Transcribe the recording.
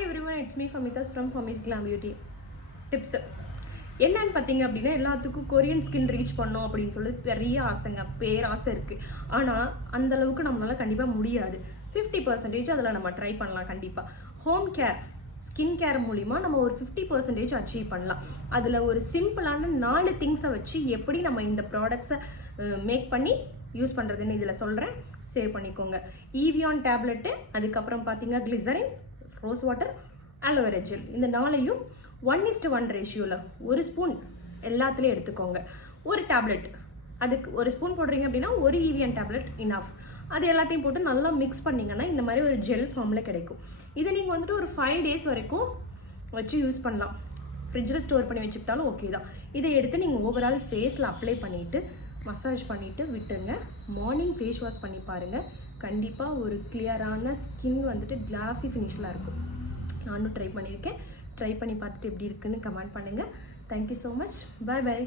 Hi everyone, it's me Famitas from Fami's Glam Beauty Tips. என்னன்னு பார்த்தீங்க அப்படின்னா எல்லாத்துக்கும் கொரியன் ஸ்கின் ரீச் பண்ணோம் அப்படின்னு சொல்லி பெரிய ஆசைங்க, பேராசை இருக்குது. ஆனால் அந்த அளவுக்கு நம்மளால கண்டிப்பாக முடியாது. 50% அதில் நம்ம ட்ரை பண்ணலாம். கண்டிப்பாக ஹோம் கேர் ஸ்கின் கேர் மூலிமா நம்ம ஒரு 50% அச்சீவ் பண்ணலாம். அதில் ஒரு சிம்பிளான 4 திங்ஸை வச்சு எப்படி நம்ம இந்த ப்ராடக்ட்ஸை மேக் பண்ணி யூஸ் பண்ணுறதுன்னு இதில் சொல்கிறேன். சேவ் பண்ணிக்கோங்க. ஈவியான் டேப்லெட்டு, அதுக்கப்புறம் பார்த்தீங்கன்னா glycerin, rose water, aloe vera gel, இந்த 4ஐயும் 1:1 ரேஷியோவில் ஒரு ஸ்பூன் எல்லாத்துலேயும் எடுத்துக்கோங்க. ஒரு டேப்லெட், அதுக்கு ஒரு ஸ்பூன் போடுறீங்க அப்படின்னா ஒரு ஈவியன் டேப்லெட் இனஃப். அது எல்லாத்தையும் போட்டு நல்லா மிக்ஸ் பண்ணிங்கன்னா இந்த மாதிரி ஒரு ஜெல் ஃபார்மில் கிடைக்கும். இதை நீங்கள் வந்துட்டு ஒரு 5 days வரைக்கும் வச்சு யூஸ் பண்ணலாம். ஃப்ரிட்ஜில் ஸ்டோர் பண்ணி வச்சுக்கிட்டாலும் ஓகே தான். இதை எடுத்து நீங்கள் ஓவரால் ஃபேஸில் அப்ளை பண்ணிவிட்டு மசாஜ் பண்ணிவிட்டு விட்டுருங்க. மார்னிங் ஃபேஸ் வாஷ் பண்ணி பாருங்கள். கண்டிப்பாக ஒரு கிளியரான ஸ்கின் வந்துட்டு கிளாஸி ஃபினிஷில் இருக்கும். நானும் ட்ரை பண்ணியிருக்கேன். ட்ரை பண்ணி பார்த்துட்டு எப்படி இருக்குன்னு கமெண்ட் பண்ணுங்கள். Thank you so much. பாய் பாய்.